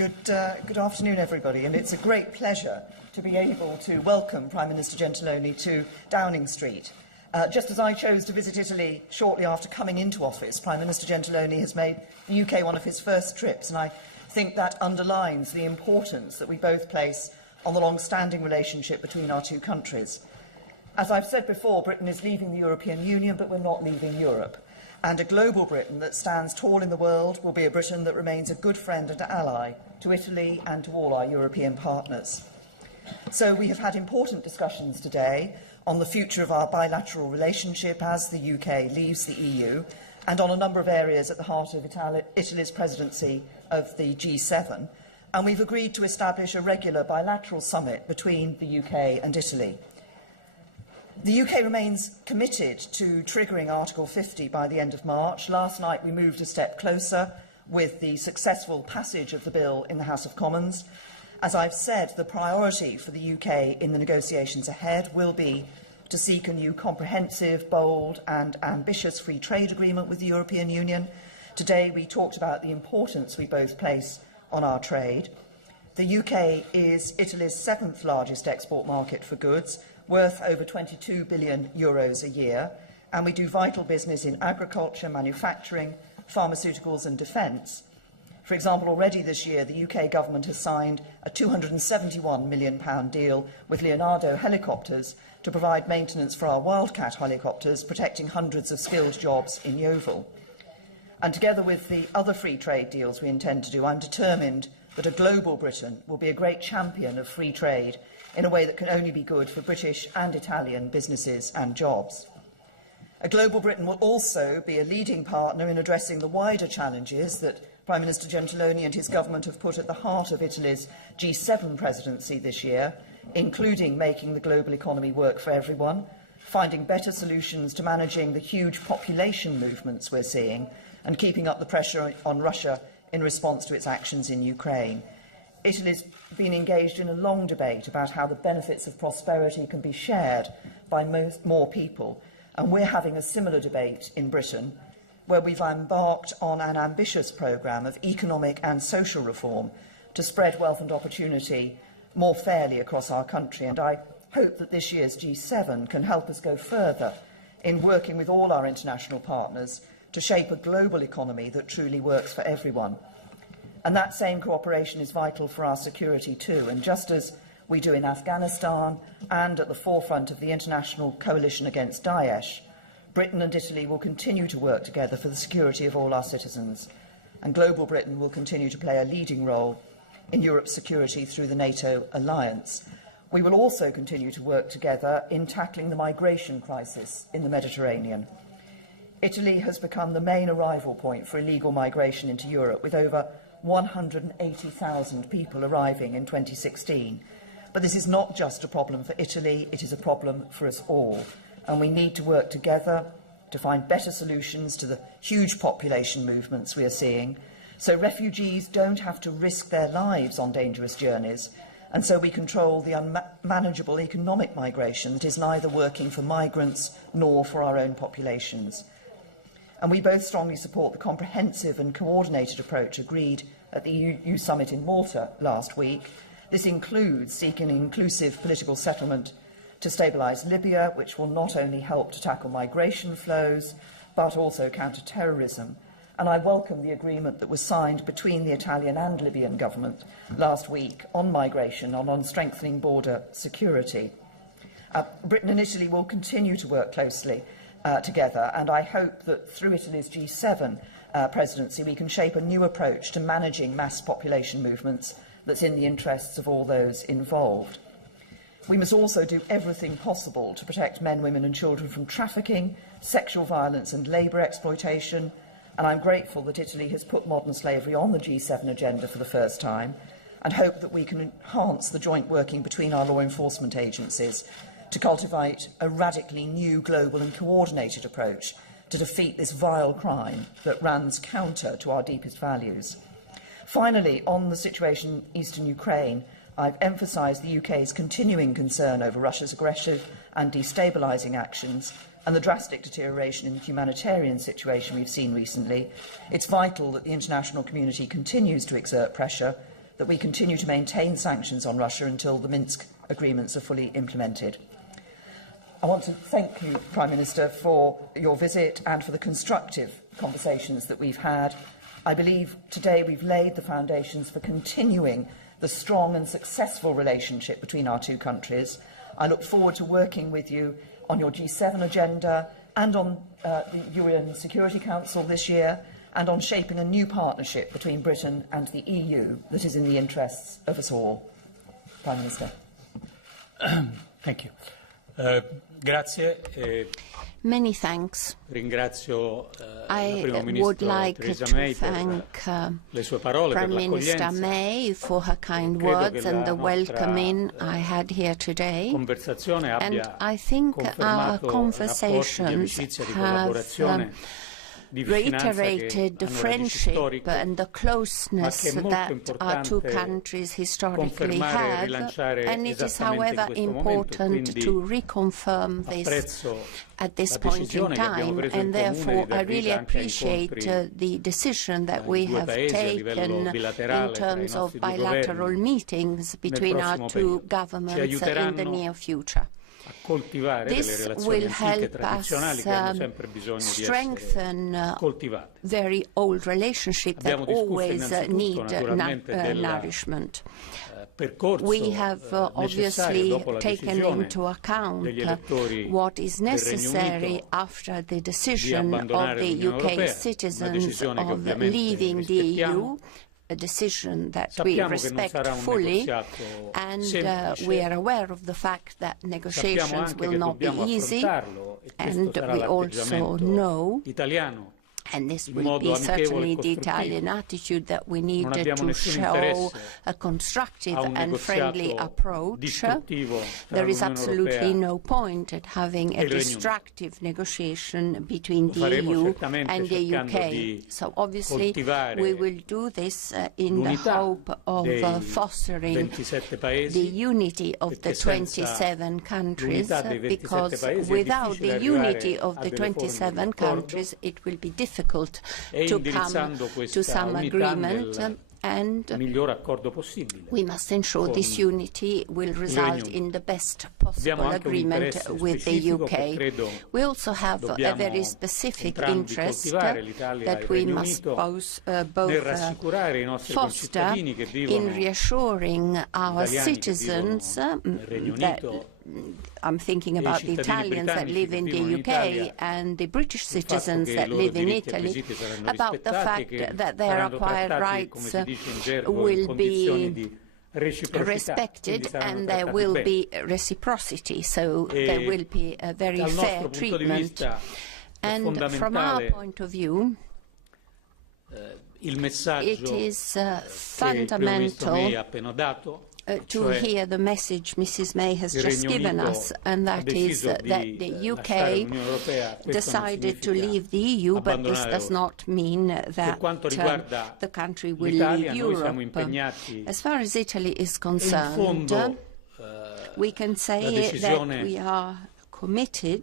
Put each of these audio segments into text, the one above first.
Good afternoon, everybody, and it's a great pleasure to be able to welcome Prime Minister Gentiloni to Downing Street. Just as I chose to visit Italy shortly after coming into office, Prime Minister Gentiloni has made the UK one of his first trips, and I think that underlines the importance that we both place on the long-standing relationship between our two countries. As I've said before, Britain is leaving the European Union, but we're not leaving Europe. And a global Britain that stands tall in the world will be a Britain that remains a good friend and ally to Italy and to all our European partners. So we have had important discussions today on the future of our bilateral relationship as the UK leaves the EU, and on a number of areas at the heart of Italy's presidency of the G7. And we've agreed to establish a regular bilateral summit between the UK and Italy. The UK remains committed to triggering Article 50 by the end of March. Last night we moved a step closer with the successful passage of the bill in the House of Commons. As I've said, the priority for the UK in the negotiations ahead will be to seek a new comprehensive, bold and ambitious free trade agreement with the European Union. Today we talked about the importance we both place on our trade. The UK is Italy's 7th largest export market for goods, worth over €22 billion a year, and we do vital business in agriculture, manufacturing, pharmaceuticals and defence. For example, already this year the UK government has signed a £271 million deal with Leonardo Helicopters to provide maintenance for our Wildcat helicopters, protecting hundreds of skilled jobs in Yeovil. And together with the other free trade deals we intend to do, I'm determined that a global Britain will be a great champion of free trade in a way that can only be good for British and Italian businesses and jobs. A global Britain will also be a leading partner in addressing the wider challenges that Prime Minister Gentiloni and his government have put at the heart of Italy's G7 presidency this year, including making the global economy work for everyone, finding better solutions to managing the huge population movements we're seeing, and keeping up the pressure on Russia in response to its actions in Ukraine. Italy's been engaged in a long debate about how the benefits of prosperity can be shared by more people, and we're having a similar debate in Britain, where we've embarked on an ambitious programme of economic and social reform to spread wealth and opportunity more fairly across our country. And I hope that this year's G7 can help us go further in working with all our international partners to shape a global economy that truly works for everyone. And that same cooperation is vital for our security too. And just as we do in Afghanistan and at the forefront of the international coalition against Daesh, Britain and Italy will continue to work together for the security of all our citizens. And global Britain will continue to play a leading role in Europe's security through the NATO alliance. We will also continue to work together in tackling the migration crisis in the Mediterranean. Italy has become the main arrival point for illegal migration into Europe, with over 180,000 people arriving in 2016. But this is not just a problem for Italy, it is a problem for us all. And we need to work together to find better solutions to the huge population movements we are seeing, so refugees don't have to risk their lives on dangerous journeys, and so we control the unmanageable economic migration that is neither working for migrants nor for our own populations. And we both strongly support the comprehensive and coordinated approach agreed at the EU summit in Malta last week. This includes seeking an inclusive political settlement to stabilise Libya, which will not only help to tackle migration flows, but also counter terrorism. And I welcome the agreement that was signed between the Italian and Libyan government last week on migration and on strengthening border security. Britain and Italy will continue to work closely together, and I hope that through Italy's G7 presidency we can shape a new approach to managing mass population movements that's in the interests of all those involved. We must also do everything possible to protect men, women and children from trafficking, sexual violence and labour exploitation, and I'm grateful that Italy has put modern slavery on the G7 agenda for the first time, and hope that we can enhance the joint working between our law enforcement agencies to cultivate a radically new global and coordinated approach to defeat this vile crime that runs counter to our deepest values. Finally, on the situation in eastern Ukraine, I've emphasised the UK's continuing concern over Russia's aggressive and destabilising actions and the drastic deterioration in the humanitarian situation we've seen recently. It's vital that the international community continues to exert pressure that we continue to maintain sanctions on Russia until the Minsk agreements are fully implemented. I want to thank you, Prime Minister, for your visit and for the constructive conversations that we've had. I believe today we've laid the foundations for continuing the strong and successful relationship between our two countries. I look forward to working with you on your G7 agenda and on the UN Security Council this year, and on shaping a new partnership between Britain and the EU that is in the interests of us all. Prime Minister. Thank you. Grazie. Many thanks. Ringrazio I Primo would Ministro like Theresa to May thank per le sue parole, per Prime Minister l'accoglienza. May for her kind Credo words che and la the welcoming nostra I had here today. Conversazione And abbia I think our confermato rapporti di conversations amicizia, di have collaborazione, di vicinanza che reiterated the hanno radici friendship storiche, and the ma closeness che è molto that our two importante countries historically confermare e have, rilanciare and it is esattamente however in questo momento. important Quindi to reconfirm this apprezzo at this la point in decisione che abbiamo time, preso in and comune therefore di I dar really vita anche a appreciate incontri the decision that we due have paesi a livello taken bilaterale in tra i terms of nostri due bilateral governi meetings between our prossimo two periodo. Ci governments in the aiuteranno near future. a coltivare delle This relazioni will antiche, help tradizionali, us che hanno sempre bisogno di essere strengthen coltivate. very old relationships that Abbiamo discusso always innanzitutto, need naturalmente, del nourishment. percorso We have necessario obviously dopo la taken decisione into account degli elettori what is del Regno necessary Unito after the di decision of abbandonare the l'Unione UK Europea, una citizens decisione che of ovviamente leaving the rispettiamo. EU, a decision that we Sappiamo che non respect sarà un fully, negoziato and semplice. we are aware of the fact that Sappiamo negotiations anche will che not be dobbiamo easy, affrontarlo, e questo and sarà we also l'atteggiamento know, italiano. and this in will modo be amichevole e certainly the costruttivo. Italian attitude, that we need Non abbiamo to nessun show interesse a constructive a un and friendly negoziato approach. distruttivo tra There is l'Unione absolutely Europea no point at having e a il Regno Unito. destructive negotiation between Lo the faremo EU certamente and the cercando UK. di So obviously coltivare we will do this in the l'unità hope of dei fostering 27 paesi, the unity of the perché senza 27 countries, l'unità dei 27 because paesi è without difficile the unity arrivare of a the delle forme di 27 accordo, countries, it will be difficult e to indirizzando come to questa some unità agreement, nel and miglior accordo possibile. we must ensure con this unity will result Unito. in the best Abbiamo possible anche un agreement interesse with the specifico che UK. credo We also have a dobbiamo very specific entrambi interest coltivare, l'Italia e that il we Regno must Unito, nel both rassicurare i nostri foster concittadini che vivono in reassuring our italiani che citizens vivono nel Regno that Unito, I'm thinking e i about the cittadini Italians that britannici live che in the vivono in UK Italia, and the British il fatto citizens che i that loro live in diritti e Italy, acquisiti saranno about the rispettati, fact che that their saranno acquired trattati, come rights si dice in gergo, in will condizioni be di reciprocità, respected, quindi saranno and there trattati will bene. be reciprocity, so E there will be a very dal fair nostro punto di treatment. vista è And from our fondamentale point of view, il it messaggio is che il Primo Ministro May ha fundamental appena dato, to cioè hear the message Mrs. May has il just Regno given Unito us, and ha that is deciso that di the lasciare UK l'Unione Europea. Questo non decided to significa leave the EU, but this abbandonare does l'Europa. not mean Per that quanto riguarda the country will l'Italia, leave noi siamo Europe. impegnati As far as Italy is e in concerned, fondo we can la say that decisione we are committed,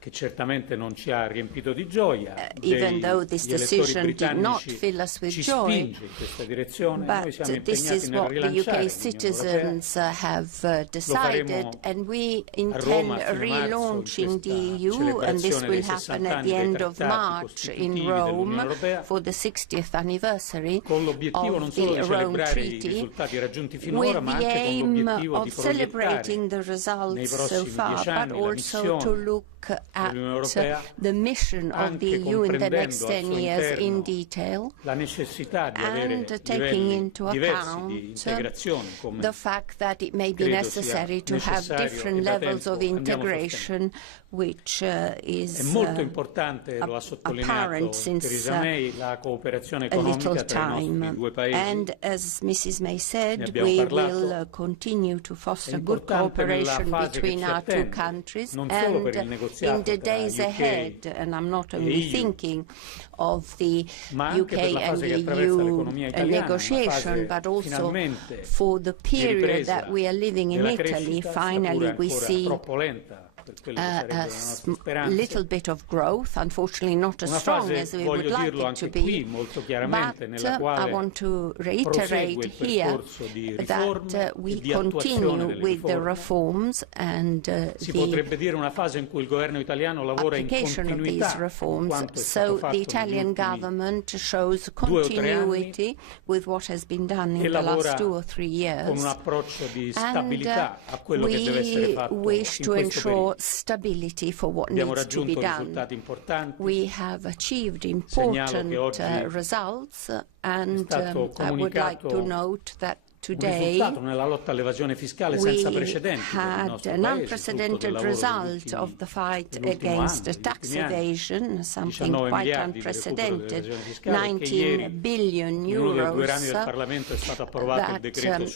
che certamente non ci ha riempito di gioia, even though this degli elettori decision did not britannici fill us with ci joy, spinge in questa direzione. Noi but siamo this impegnati is nel what the rilanciare UK l'Unione citizens have decided, and we intend Roma a fine marzo, relaunching in the questa EU, and this celebrazione will dei happen 60 at anni the dei end of trattati March in costitutivi dell'Unione Rome Europea, for the 60th anniversary con l'obiettivo non of solo the di Rome celebrare i Treaty, risultati raggiunti with finora, ma the anche con aim l'obiettivo of di proiettare celebrating the nei results so prossimi far, 10 but anni la also to missione look at dell'Unione Europea, the mission of the anche EU in the comprendendo next al 10 suo years in interno detail, la necessità di avere and taking livelli into diversi account di integrazione, come the fact that it may be credo necessary sia to have necessario different e da levels tempo of andiamo integration, which is È molto importante, lo ha sottolineato apparent since Theresa May, la cooperazione a little economica tra i nostri time. due paesi. And as Mrs. May Ne said, abbiamo we parlato. will continue to È foster good importante nella cooperation fase che between ci our two attende, countries, non solo per il and negoziato in the tra days UK ahead, and I'm not e only EU, thinking of the ma anche UK per la and fase che the attraversa EU l'economia italiana, una negotiation, fase but also finalmente for the di period ripresa that we are living in della Italy. crescita, sia Finally, pure we ancora see troppo lenta little bit of growth, unfortunately not as strong as we would like it to be, but I want to reiterate here that we continue with the reforms and the application of these reforms, so the Italian government shows continuity with what has been done in the last 2 or 3 years, and we wish to ensure stability for what needs to be done. We have achieved important results, and I would like to note that today, we had an unprecedented result of the fight against tax evasion, something quite unprecedented, 19 billion euros that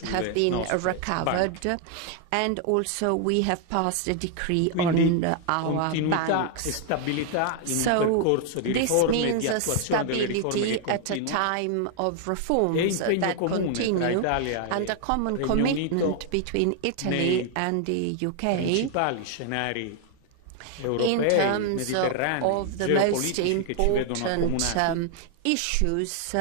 have been recovered, and also we have passed a decree on our banks. So this means a stability at a time of reforms that continue, and a common commitment between Italy and the UK in terms of the most important issues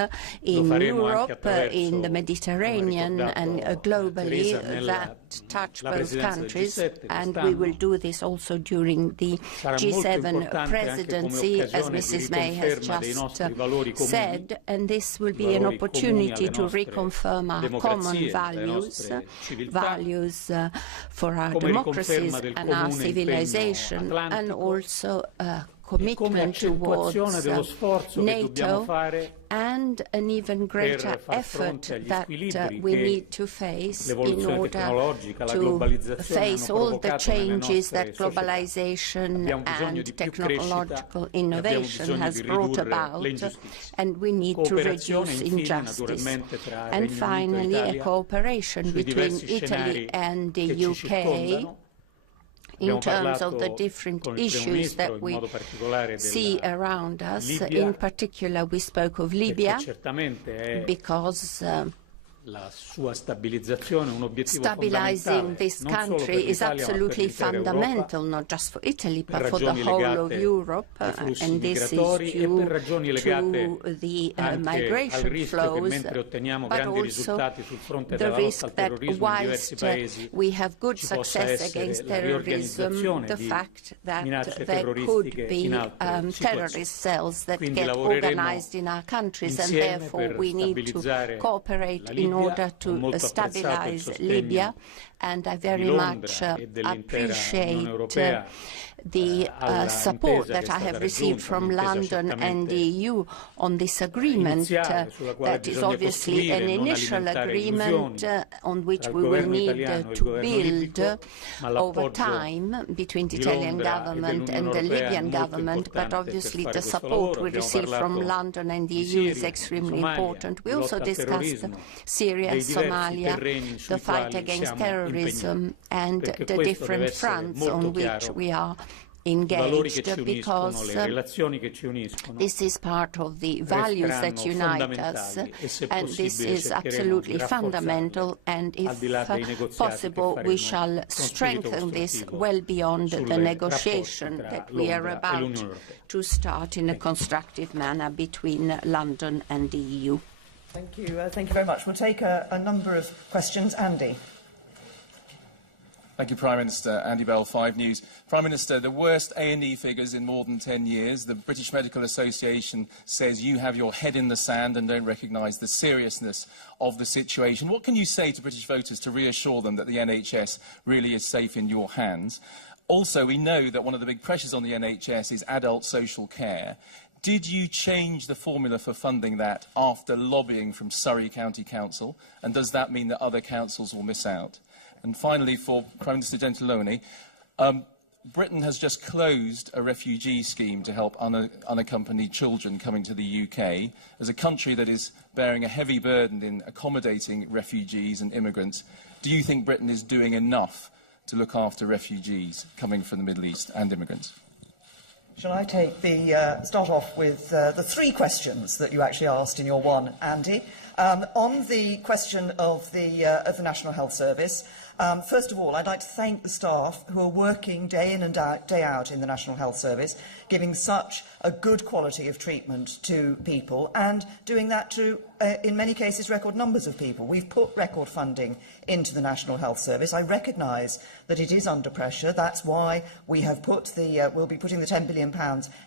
in Europe, in the Mediterranean, and globally that touch both countries, and we will do this also during the G7 presidency, as Mrs. May has just said, and this will be an opportunity to reconfirm our common values for our democracies and our civilization, and also commitment towards NATO, and an even greater effort that we need to face in order to face all the changes that globalization and technological innovation has brought about, and we need to reduce injustice. And finally, a cooperation between Italy and the UK in terms of the different issues that we see around us. In particular, we spoke of Libya, because stabilizing this country is absolutely fundamental, not just for Italy, but for the whole of Europe, and this is due to the migration flows, but also the risk that whilst we have good success against terrorism, the fact that there could be terrorist cells that get organized in our countries, and therefore we need to cooperate in order to stabilize Libya, and I very much appreciate the support that I have received from London and the EU on this agreement. That is obviously an initial agreement on which we will need to build over time between the Italian government and the Libyan government, but obviously the support we receive from London and the EU is extremely important. We also discussed Syria, Somalia, the fight against terrorism, and the different fronts on which we are engaged, because this is part of the values that unite us, and this is absolutely fundamental, and if possible we shall strengthen this well beyond the negotiation that we are about to start in a constructive manner between London and the EU. Thank you. Thank you very much. We'll take a number of questions. Andy. Thank you, Prime Minister. Andy Bell, 5 News. Prime Minister, the worst A&E figures in more than 10 years. The British Medical Association says you have your head in the sand and don't recognise the seriousness of the situation. What can you say to British voters to reassure them that the NHS really is safe in your hands? Also, we know that one of the big pressures on the NHS is adult social care. Did you change the formula for funding that after lobbying from Surrey County Council? And does that mean that other councils will miss out? And finally, for Prime Minister Gentiloni, Britain has just closed a refugee scheme to help unaccompanied children coming to the UK. As a country that is bearing a heavy burden in accommodating refugees and immigrants, do you think Britain is doing enough to look after refugees coming from the Middle East and immigrants? Shall I take start off with the 3 questions that you actually asked in your one, Andy? On the question of the National Health Service, First of all, I'd like to thank the staff who are working day in and day out in the National Health Service, giving such a good quality of treatment to people and doing that to, in many cases, record numbers of people. We've put record funding into the National Health Service. I recognise that it is under pressure. That's why we have put we'll be putting the £10 billion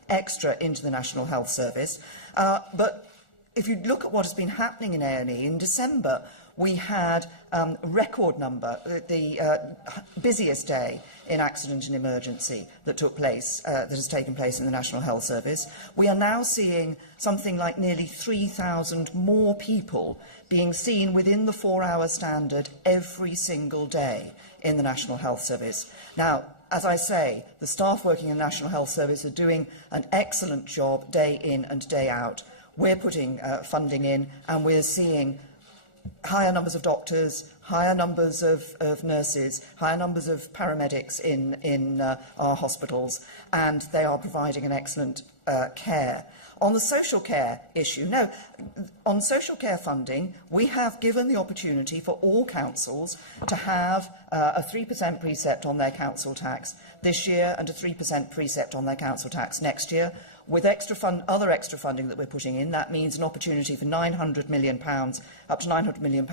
extra into the National Health Service. But if you look at what has been happening in A&E, in December, we had a record number, the busiest day in accident and emergency that took place, that has taken place in the National Health Service. We are now seeing something like nearly 3,000 more people being seen within the 4-hour standard every single day in the National Health Service. Now, as I say, the staff working in the National Health Service are doing an excellent job day in and day out. We're putting funding in, and we're seeing higher numbers of doctors, higher numbers of nurses, higher numbers of paramedics in our hospitals, and they are providing an excellent care. On the social care issue, on social care funding, we have given the opportunity for all councils to have a 3% precept on their council tax this year and a 3% precept on their council tax next year. With other extra funding that we're putting in, that means an opportunity for £900 million, up to £900 million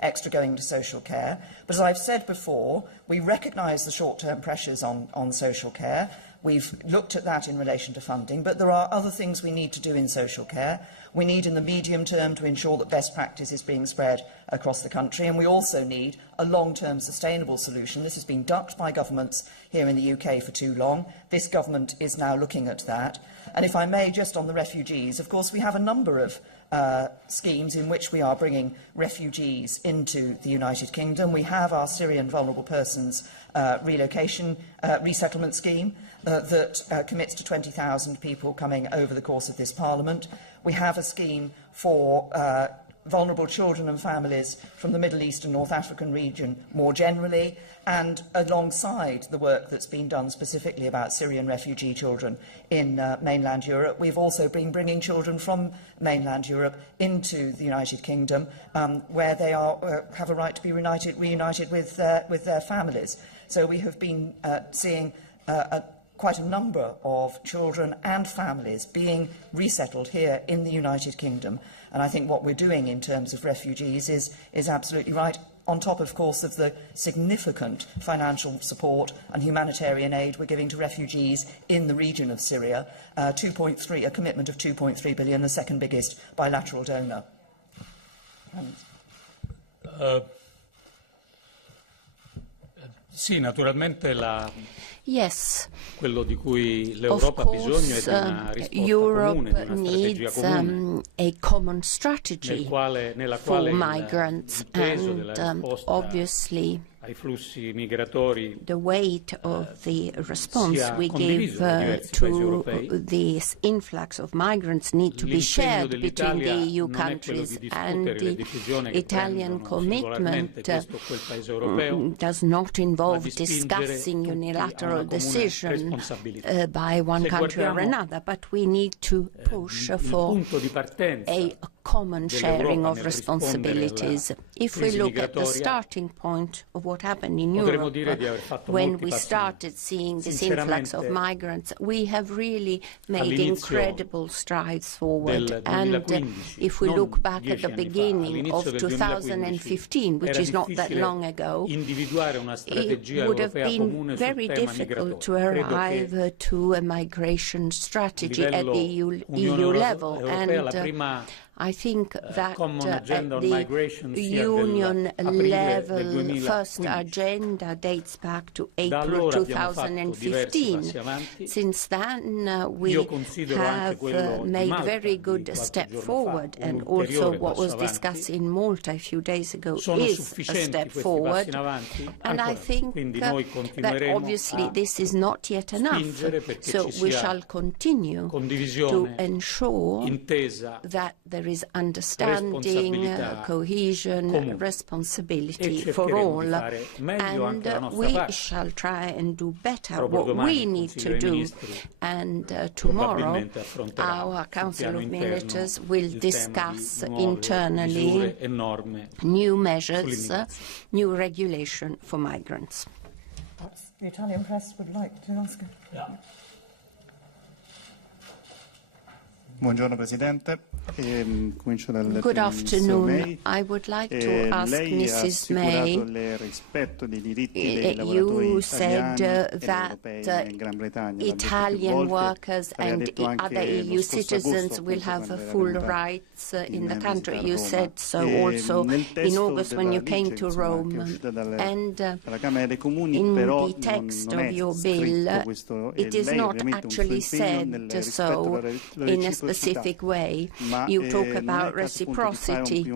extra going to social care. But as I've said before, we recognise the short-term pressures on social care. We've looked at that in relation to funding, but there are other things we need to do in social care. We need, in the medium term, to ensure that best practice is being spread across the country, and we also need a long-term sustainable solution. This has been ducked by governments here in the UK for too long. This government is now looking at that. And if I may, just on the refugees, of course, we have a number of schemes in which we are bringing refugees into the United Kingdom. We have our Syrian vulnerable persons resettlement scheme that commits to 20,000 people coming over the course of this Parliament. We have a scheme for vulnerable children and families from the Middle East and North African region more generally, and alongside the work that's been done specifically about Syrian refugee children in mainland Europe, we've also been bringing children from mainland Europe into the United Kingdom, where they have a right to be reunited with their families. So we have been seeing quite a number of children and families being resettled here in the United Kingdom. And I think what we're doing in terms of refugees is absolutely right, on top, of course, of the significant financial support and humanitarian aid we're giving to refugees in the region of Syria, a commitment of £2.3 billion, the second biggest bilateral donor. Sì, naturalmente Yes, quello di cui l'Europa ha bisogno è di una risposta comune, di una strategia comune, a common strategy nella for quale migrants, il peso della and risposta obviously ai flussi migratori the weight of the response sia we condiviso give dai diversi paesi europei. this influx of migrants need to be shared between the EU non è quello countries, di and discutere le the decisioni che Italian prendono commitment singolarmente questo o quel paese europeo, does not involve ma di spingere discussing tutti a unilateral una comune decision responsabilità. by one Se country or guardiamo, another, but we need to push il for punto di partenza a common sharing of nel responsibilities. rispondere If we crisi look at the migratoria, starting point of what happened in potremmo Europe, dire di aver fatto when molti we passi started seeing this influx of sinceramente migrants, we have really made all'inizio incredible strides forward. del And 2015, if we non look back at 10 the anni fa, beginning all'inizio of del 2015, which era is not that difficile long ago, individuare una strategia it would have europea been comune very sul tema difficult to migratorio. Credo arrive to a migration strategy at livello the EU Unione level. Europea la And prima I think that common at agenda on the migration sia Union dell'aprile del level, first 2015. agenda dates back to Da April allora abbiamo fatto diversi 2015. passi avanti. Since then, we Io considero anche have quello di made Malta very di good qualche step giorno fa forward, un and ulteriore also what passo was avanti. discussed in Malta a few days ago Sono is a sufficienti step questi forward. passi in avanti? And I Ancora. think Quindi noi that continueremo obviously a this is not yet enough. spingere perché So ci we sia shall continue to condivisione, ensure intesa that there there is understanding, cohesion, responsibility for all, and we shall try and do better what we need to do. And tomorrow our Council of Ministers will discuss internally new measures, new regulation for migrants. Perhaps the Italian press would like to ask. Yeah. Buongiorno Presidente. Good afternoon. I would like to ask Mrs. May, you said that Italian workers and other EU citizens will have full rights in the country. You said so also in August when you came to Rome. And in the text of your bill, it is not actually said so in a specific way. You talk about reciprocity,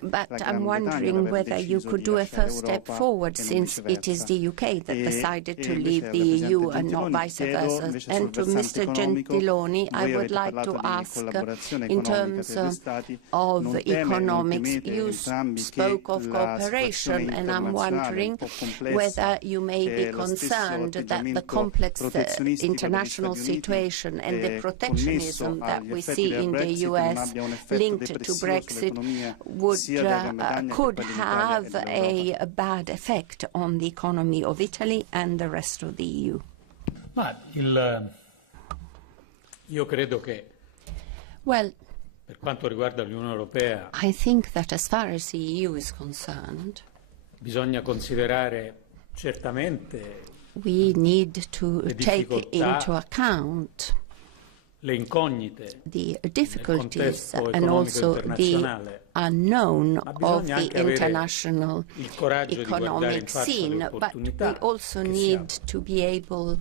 but I'm wondering whether you could do a first step forward, since it is the UK that decided to leave the EU and not vice versa. And to Mr. Gentiloni, I would like to ask, in terms of economics, you spoke of cooperation, and I'm wondering whether you may be concerned that the complex international situation and the protectionism that we see in the US linked to Brexit could have a bad effect on the economy of Italy and the rest of the EU. Io credo che Well, per quanto riguarda l'Unione Europea, I think that as far as the EU is concerned, bisogna considerare certamente we need to take into account le incognite the difficulties and also the unknown of the international economic scene, but we also need to be able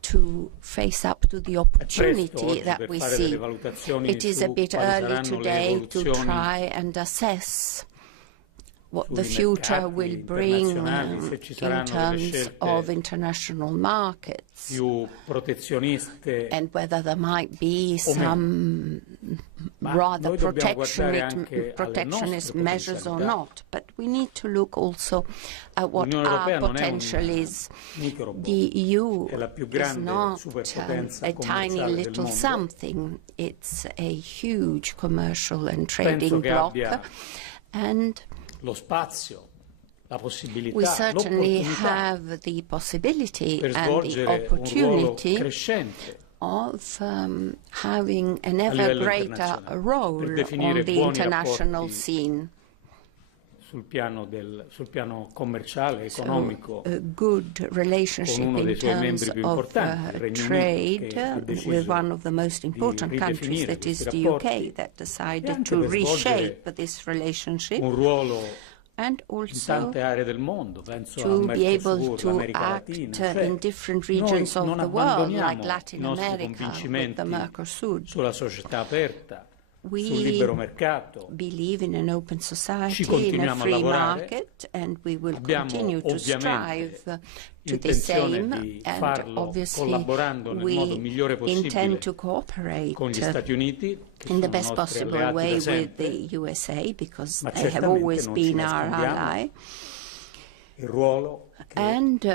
to face up to the opportunity that we see. It is a bit early today to try and assess what the future will bring in terms of international markets, and whether there might be some rather protectionist measures or not. But we need to look also at what our potential is. The EU is not a tiny little something. It's a huge commercial and trading bloc, and we certainly have the possibility and the opportunity of having an ever greater role on the international scene. Sul piano commerciale, economico, a good relationship in terms of trade with one of the most important countries, that is the UK, that decided to reshape this relationship, and also to be able to act in different regions of the world, like Latin America, with the Mercosur. We believe in an open society, in a free market, and we will continue to strive to the same, and obviously we intend to cooperate in the best possible way with the USA, because they have always been our ally. And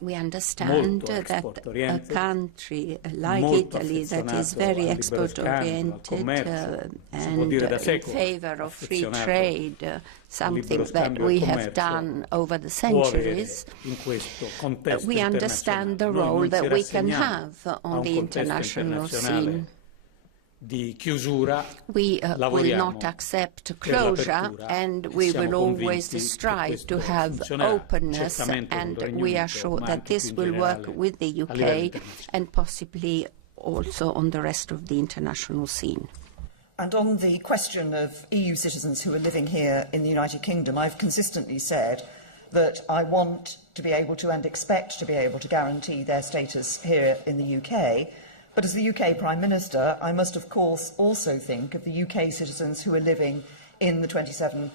we understand that a country like Italy, that is very export-oriented and in favor of free trade, something that we have done over the centuries, we understand the role that we can have on the international scene. We will not accept closure, and we will always strive to have openness, and we are sure that this will work with the UK and possibly also on the rest of the international scene. And on the question of EU citizens who are living here in the United Kingdom, I've consistently said that I want to be able to and expect to be able to guarantee their status here in the UK. But as the UK Prime Minister, I must of course also think of the UK citizens who are living in the 27,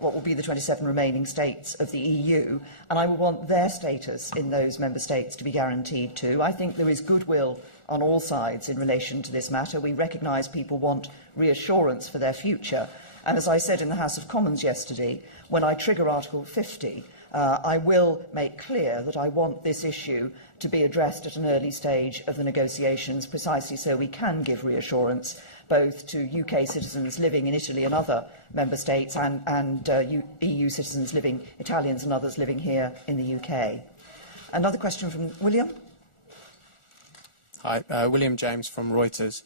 what will be the 27 remaining states of the EU, and I would want their status in those member states to be guaranteed too. I think there is goodwill on all sides in relation to this matter. We recognise people want reassurance for their future, and as I said in the House of Commons yesterday, when I trigger Article 50, I will make clear that I want this issue to be addressed at an early stage of the negotiations, precisely so we can give reassurance both to UK citizens living in Italy and other member states and EU citizens living, Italians and others living here in the UK. Another question from William. Hi, William James from Reuters.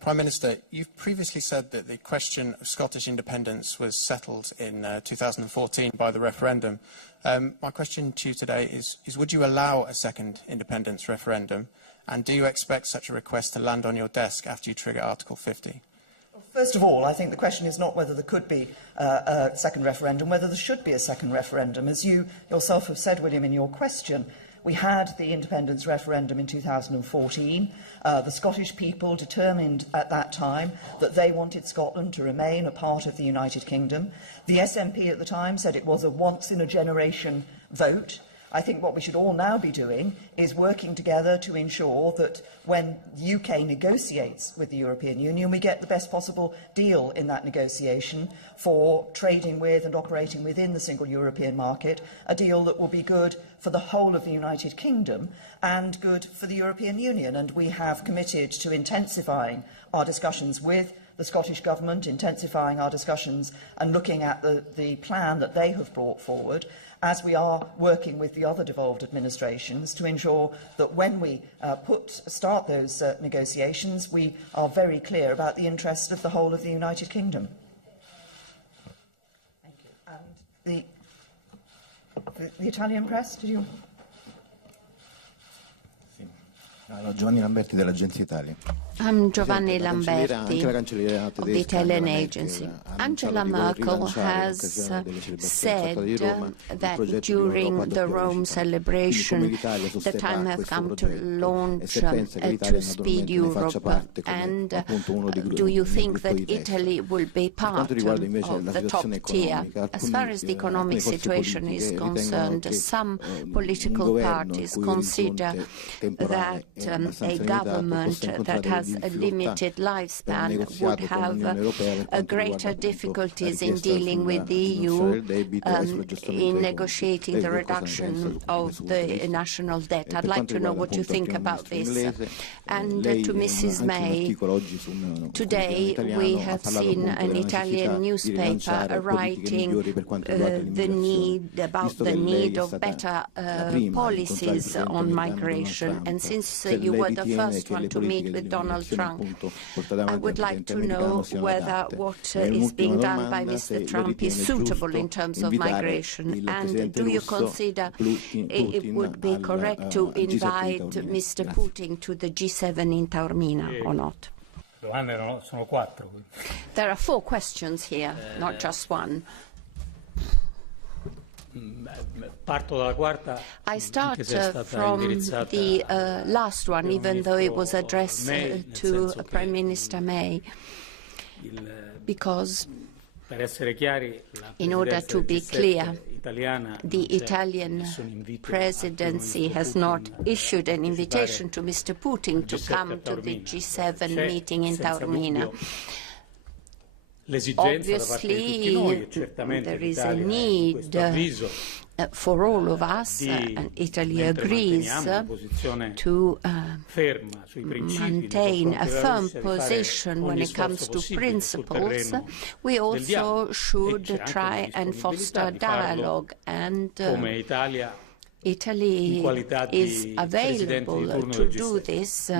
Prime Minister, you've previously said that the question of Scottish independence was settled in 2014 by the referendum. My question to you today is would you allow a second independence referendum? And do you expect such a request to land on your desk after you trigger Article 50? First of all, I think the question is not whether there could be a second referendum, whether there should be a second referendum. As you yourself have said, William, in your question, we had the independence referendum in 2014. The Scottish people determined at that time that they wanted Scotland to remain a part of the United Kingdom. The SNP at the time said it was a once-in-a-generation vote. I think what we should all now be doing is working together to ensure that when the UK negotiates with the European Union, we get the best possible deal in that negotiation for trading with and operating within the single European market, a deal that will be good for the whole of the United Kingdom and good for the European Union. And we have committed to intensifying our discussions with the Scottish Government, intensifying our discussions and looking at the plan that they have brought forward, as we are working with the other devolved administrations to ensure that when we start those negotiations, we are very clear about the interests of the whole of the United Kingdom. Thank you. And the Italian press, did you? Giovanni Lamberti dell'Agenzia Italia. I'm Giovanni Lamberti of the Italian agency. Angela Merkel has said that during the Rome celebration the time has come to launch to speed Europe. And do you think that Italy will be part of the top tier? As far as the economic situation is concerned, some political parties consider that a government that has a limited lifespan would have greater difficulties in dealing with the EU in negotiating the reduction of the national debt. I'd like to know what you think about this. And to Mrs. May, today we have seen an Italian newspaper writing the need of better policies on migration. And since you were the first one to meet with Donald Trump, I would like to know whether what is being done by Mr. Trump is suitable in terms of migration, and do you consider it would be correct to invite Mr. Putin to the G7 in Taormina or not? There are 4 questions here, not just one. I start from the last one, even though it was addressed to Prime Minister May, because, in order to be clear, the Italian presidency has not issued an invitation to Mr. Putin to come to the G7 meeting in Taormina. Obviously, there is a need for all of us, and Italy agrees, to maintain a firm position when it comes to principles. We also should try and foster dialogue, and Italy is available to do this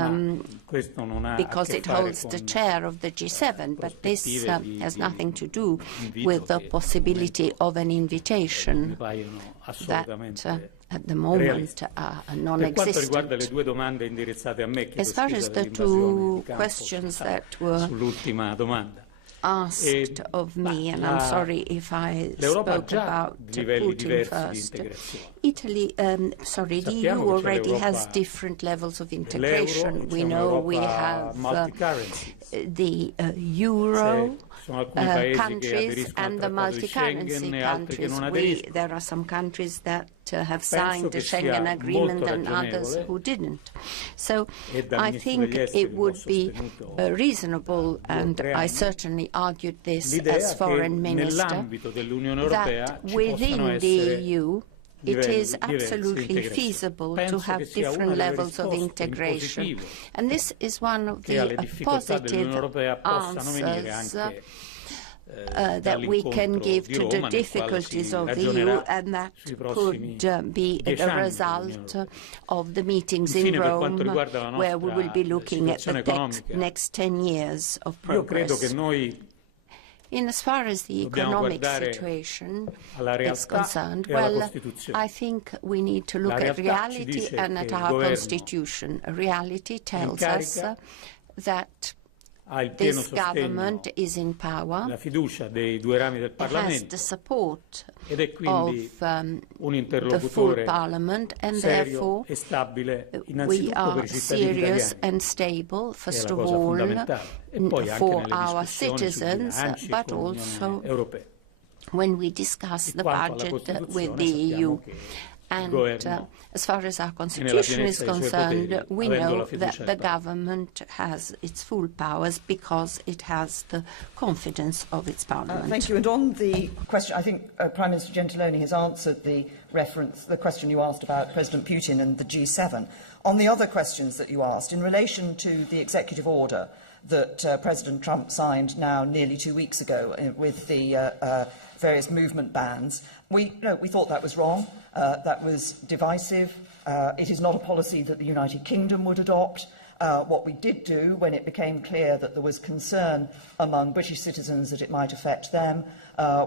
because it holds the chair of the G7, but this has nothing to do with the possibility of an invitation that at the moment are non-existent. As far as the 2 questions that were asked of me, and I'm sorry if I spoke about Putin first. The EU already has different levels of integration. We know we have the euro, countries and the multi-currency countries. There are some countries that have signed the Schengen Agreement and others who didn't. So I think it would be reasonable, and I certainly argued this as Foreign Minister, that within the EU it is absolutely feasible to have different levels of integration. And this is one of the positive answers that we can give to the difficulties of the EU, and that could be the result of the meetings in Rome, where we will be looking at the next 10 years of progress. In as far as the economic situation is concerned, well, I think we need to look at reality and at our Constitution. Reality tells us that this government is in power, has the support of the full Parliament, and therefore we are serious and stable, first of all, for our citizens, but also when we discuss the budget with the EU. And as far as our Constitution is concerned, we know that the government has its full powers because it has the confidence of its Parliament. Thank you. And on the question, I think Prime Minister Gentiloni has answered the question you asked about President Putin and the G7. On the other questions that you asked, in relation to the executive order that President Trump signed now nearly 2 weeks ago with the various movement bans, we thought that was wrong. That was divisive. It is not a policy that the United Kingdom would adopt. What we did do, when it became clear that there was concern among British citizens that it might affect them,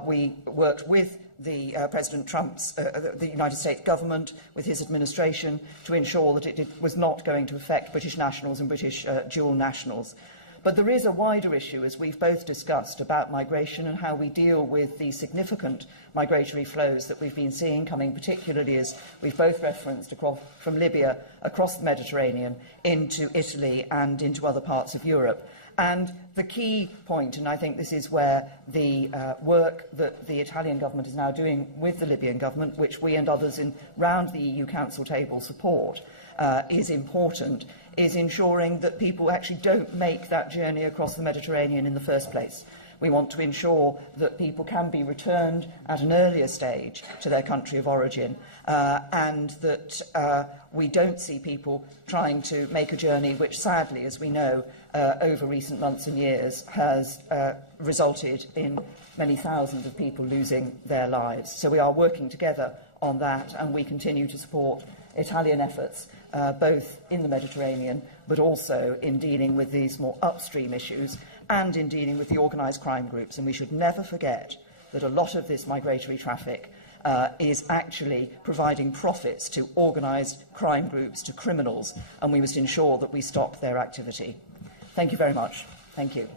we worked with President Trump's, the United States government, with his administration, to ensure that it was not going to affect British nationals and British dual nationals. But there is a wider issue, as we've both discussed, about migration and how we deal with the significant migratory flows that we've been seeing, coming particularly, as we've both referenced, from Libya across the Mediterranean into Italy and into other parts of Europe. And the key point, and I think this is where the work that the Italian government is now doing with the Libyan government, which we and others round the EU Council table support, is important, is ensuring that people actually don't make that journey across the Mediterranean in the first place. We want to ensure that people can be returned at an earlier stage to their country of origin, and that we don't see people trying to make a journey which, sadly, as we know, over recent months and years, has resulted in many thousands of people losing their lives. So we are working together on that, and we continue to support Italian efforts, both in the Mediterranean, but also in dealing with these more upstream issues and in dealing with the organised crime groups. And we should never forget that a lot of this migratory traffic is actually providing profits to organised crime groups, to criminals, and we must ensure that we stop their activity. Thank you very much. Thank you.